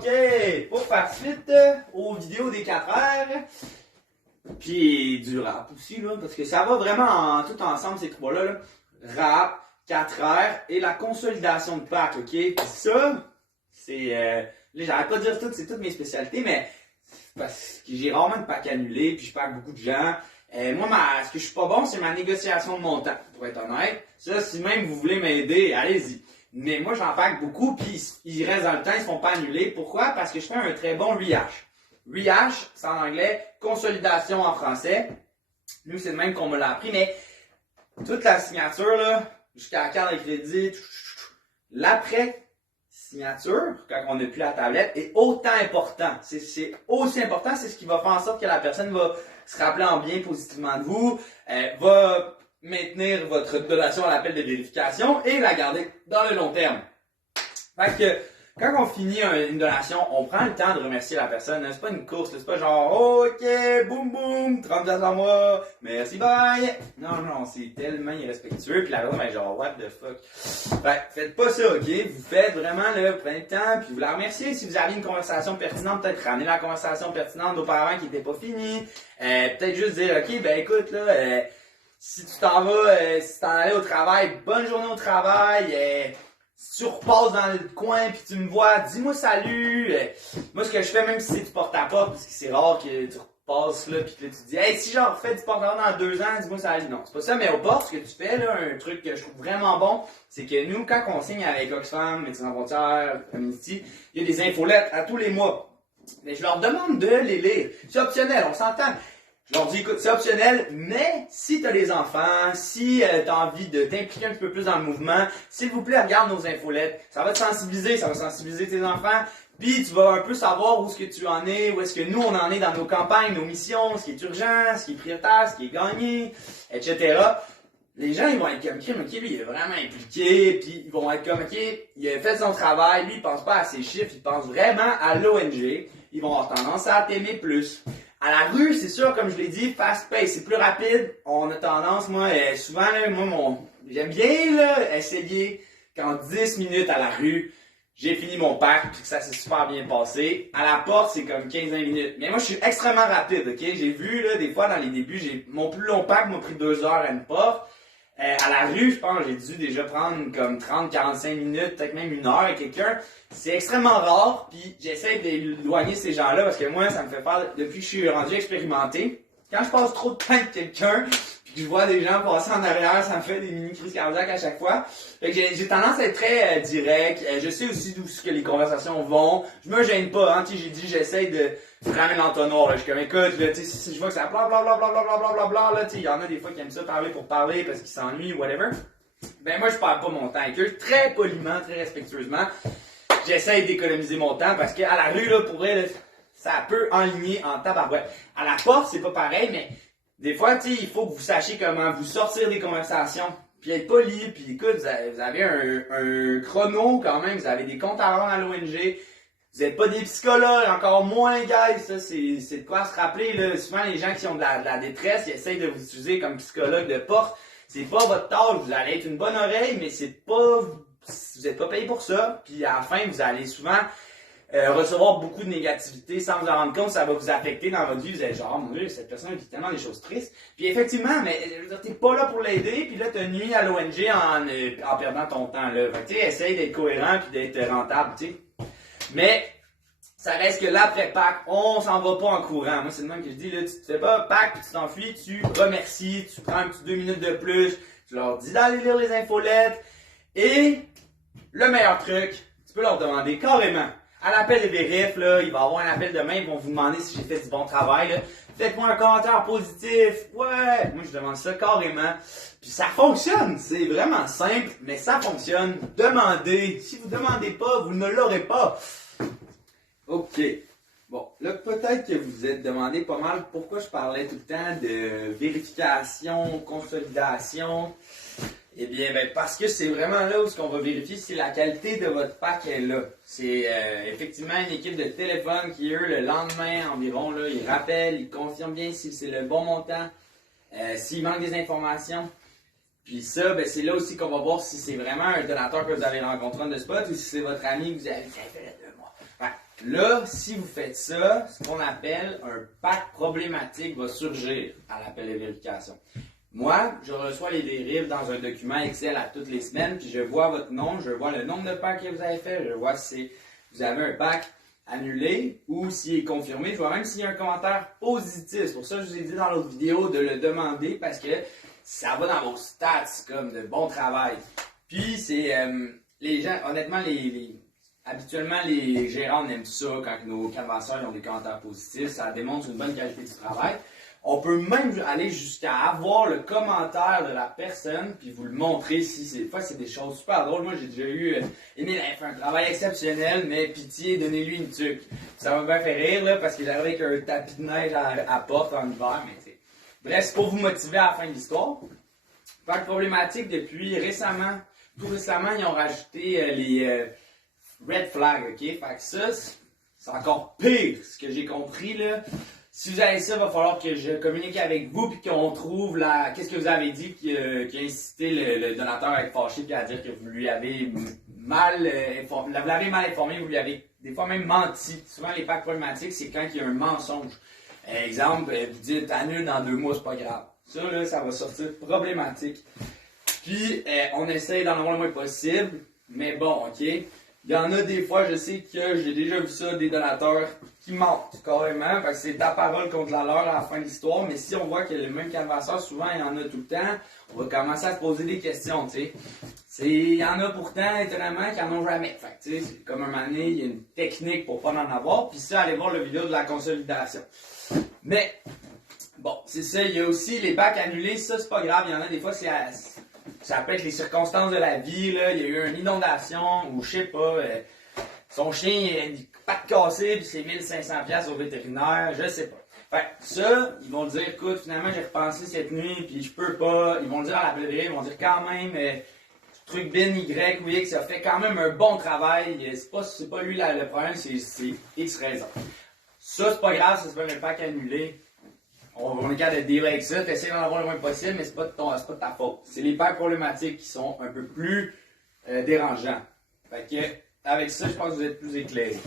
OK, pour faire suite aux vidéos des 4 heures, puis du rap aussi, là, parce que ça va vraiment tout ensemble, ces trois-là. Là. Rap, 4 heures et la consolidation de pack, OK? Puis ça, c'est... là, j'arrête pas de dire tout, c'est toutes mes spécialités, mais parce que j'ai rarement de pack annulé, puis je pack beaucoup de gens. Moi, ce que je suis pas bon, c'est ma négociation de montant, pour être honnête. Ça, si même vous voulez m'aider, allez-y. Mais moi, j'en pack beaucoup, puis ils restent dans le temps, ils ne se font pas annuler. Pourquoi? Parce que je fais un très bon rehash. Rehash, c'est en anglais, consolidation en français. Nous, c'est le même qu'on me l'a appris, mais toute la signature, là, jusqu'à la carte de crédit, l'après-signature, quand on n'a plus la tablette, est autant important. C'est aussi important, c'est ce qui va faire en sorte que la personne va se rappeler en bien positivement de vous, va maintenir votre donation à l'appel de vérification et la garder dans le long terme. Fait que quand on finit une donation, on prend le temps de remercier la personne. C'est pas une course, c'est pas genre OK, boum boum, 30$ par mois, merci, bye. Non, c'est tellement irrespectueux. Puis la personne est genre what the fuck. Fait faites pas ça, OK? Vous faites vraiment là, prenez le temps, puis vous la remerciez. Si vous avez une conversation pertinente, peut-être ramener la conversation pertinente aux parents qui n'étaient pas finis. Peut-être juste dire OK, ben écoute là. Si tu t'en vas, si tu t'en allais au travail, bonne journée au travail. Si tu repasses dans le coin puis tu me vois, dis-moi salut. Moi, ce que je fais, même si c'est du porte-à-porte, parce que c'est rare que tu repasses là puis que là, tu te dis, hey, si j'en refais du porte-à-porte dans 2 ans, dis-moi salut. Non, c'est pas ça, mais au port, ce que tu fais, là, un truc que je trouve vraiment bon, c'est que nous, quand on signe avec Oxfam, Médecins sans frontières, Community, il y a des infolettes à tous les mois. Mais je leur demande de les lire. C'est optionnel, on s'entend. Je leur dis, écoute, c'est optionnel, mais si tu as des enfants, si tu as envie de t'impliquer un petit peu plus dans le mouvement, s'il vous plaît, regarde nos infolettes. Ça va te sensibiliser, ça va sensibiliser tes enfants, puis tu vas un peu savoir où est-ce que tu en es, où est-ce que nous, on en est dans nos campagnes, nos missions, ce qui est urgent, ce qui est prioritaire, ce qui est gagné, etc. Les gens, ils vont être comme, OK, lui, il est vraiment impliqué, puis ils vont être comme, OK, il a fait son travail, lui, il pense pas à ses chiffres, il pense vraiment à l'ONG. Ils vont avoir tendance à t'aimer plus. À la rue, c'est sûr, comme je l'ai dit, fast pace, c'est plus rapide. On a tendance, moi, souvent, là, j'aime bien là, essayer qu'en 10 minutes à la rue, j'ai fini mon pack puis que ça s'est super bien passé. À la porte, c'est comme 15-20 minutes. Mais moi, je suis extrêmement rapide, OK? J'ai vu, là, des fois, dans les débuts, mon plus long pack m'a pris 2 heures à une porte. À la rue, je pense, j'ai dû déjà prendre comme 30-45 minutes, peut-être même 1 heure avec quelqu'un. C'est extrêmement rare, puis j'essaie d'éloigner ces gens-là parce que moi, ça me fait faire, depuis que je suis rendu expérimenté, quand je passe trop de temps avec quelqu'un, puis que je vois des gens passer en arrière, ça me fait des mini-crises cardiaques à chaque fois. Fait que j'ai tendance à être très direct. Je sais aussi d'où que les conversations vont. Je me gêne pas, hein. J'ai dit, j'essaie de ramener l'entonnoir. Je suis comme, écoute, là, si je vois que ça blablabla, là, il y en a des fois qui aiment ça parler pour parler parce qu'ils s'ennuient, whatever. Ben moi, je perds pas mon temps avec eux. Très poliment, très respectueusement. J'essaie d'économiser mon temps parce qu'à la rue, là, pour elle, ça peut enligner en tabarouette. À la porte, c'est pas pareil, mais des fois, il faut que vous sachiez comment vous sortir des conversations, puis être poli, puis écoute, vous avez un chrono quand même, vous avez des comptes à rendre à l'ONG, vous n'êtes pas des psychologues, encore moins, guys, ça, c'est de quoi se rappeler, là. Souvent, les gens qui ont de la détresse, ils essayent de vous utiliser comme psychologue de porte. C'est pas votre tâche, vous allez être une bonne oreille, mais c'est pas... Vous n'êtes pas payé pour ça, puis à la fin, vous allez souvent recevoir beaucoup de négativité sans vous en rendre compte, ça va vous affecter dans votre vie, vous allez genre, oh mon Dieu, cette personne vit tellement des choses tristes. Puis effectivement, mais t'es pas là pour l'aider, puis là, t'as nuit à l'ONG en perdant ton temps, là. Fait que tu sais, essaye d'être cohérent puis d'être rentable, tu sais. Mais ça reste que l'après-pack, on s'en va pas en courant. Moi, c'est le même que je dis, là, tu te fais pas pack, puis tu t'enfuis, tu remercies, tu prends un petit 2 minutes de plus, tu leur dis d'aller lire les infolettes, et le meilleur truc, tu peux leur demander carrément. À l'appel des vérifs, là, il va y avoir un appel demain, ils vont vous demander si j'ai fait du bon travail. Là. Faites-moi un commentaire positif. Ouais, moi je demande ça carrément. Puis ça fonctionne, c'est vraiment simple, mais ça fonctionne. Demandez. Si vous ne demandez pas, vous ne l'aurez pas. OK. Bon, là peut-être que vous vous êtes demandé pas mal pourquoi je parlais tout le temps de vérification, consolidation. Eh bien, parce que c'est vraiment là où ce qu'on va vérifier si la qualité de votre pack est là. C'est effectivement une équipe de téléphone qui, eux, le lendemain environ, là, ils rappellent, ils confirment bien si c'est le bon montant, s'il manque des informations. Puis ça, c'est là aussi qu'on va voir si c'est vraiment un donateur que vous avez rencontré de spot ou si c'est votre ami que vous avez fait 2 mois. Là, si vous faites ça, ce qu'on appelle un pack problématique va surgir à l'appel de vérification. Moi, je reçois les dérives dans un document Excel à toutes les semaines, puis je vois votre nom, je vois le nombre de packs que vous avez fait, je vois si vous avez un pack annulé ou s'il est confirmé, je vois même s'il y a un commentaire positif. C'est pour ça que je vous ai dit dans l'autre vidéo de le demander parce que ça va dans vos stats comme de bon travail. Puis c'est les gens, honnêtement, habituellement les gérants aiment ça quand nos canvasseurs ont des commentaires positifs, ça démontre une bonne qualité du travail. On peut même aller jusqu'à avoir le commentaire de la personne puis vous le montrer si c'est. Des fois, c'est des choses super drôles. Moi, j'ai déjà eu. Émile a fait un travail exceptionnel, mais pitié, donnez-lui une tuque. Ça m'a bien fait rire, là, parce que j'arrive avec un tapis de neige à porte en hiver, mais tu sais. Bref, c'est pour vous motiver à la fin de l'histoire. Pas de problématique depuis récemment. Tout récemment, ils ont rajouté les red flags, ok? Fait que ça, c'est encore pire, ce que j'ai compris, là. Si vous avez ça, il va falloir que je communique avec vous et qu'on trouve qu'est-ce que vous avez dit qui a incité le donateur à être fâché et à dire que vous lui avez mal informé, vous l'avez mal informé, vous lui avez des fois même menti. Souvent, les packs problématiques, c'est quand il y a un mensonge. Exemple, vous dites annule dans 2 mois, c'est pas grave. Ça, là, ça va sortir problématique. Puis, on essaye d'en avoir le moins possible, mais bon, ok. Il y en a des fois, je sais que j'ai déjà vu ça, des donateurs qui mentent carrément, parce que c'est ta parole contre la leur à la fin de l'histoire, mais si on voit que le même canvasseur, souvent il y en a tout le temps, on va commencer à se poser des questions, tu sais. Il y en a pourtant, étonnamment, qui n'en ont jamais. Fait que, tu sais, c'est comme un moment donné, il y a une technique pour pas en avoir, puis ça, allez voir le vidéo de la consolidation. Mais, bon, c'est ça, il y a aussi les packs annulés, ça c'est pas grave, il y en a des fois, ça peut être les circonstances de la vie, là. Il y a eu une inondation, ou je sais pas, son chien il a une patte cassée, puis c'est 1500$ au vétérinaire, je sais pas. Fait que ça, ils vont dire, écoute, finalement j'ai repensé cette nuit, puis je peux pas. Ils vont dire à la plaidoirie, ils vont dire quand même, truc bin Y ou X a fait quand même un bon travail, c'est pas lui le problème, c'est X raison. Ça, c'est pas grave, ça s'appelle un pack annulé. On est capable de dealer avec ça, tu essaies d'en avoir le moins possible, mais c'est pas de ta faute. C'est les packs problématiques qui sont un peu plus dérangeants. Fait que, avec ça, je pense que vous êtes plus éclairés.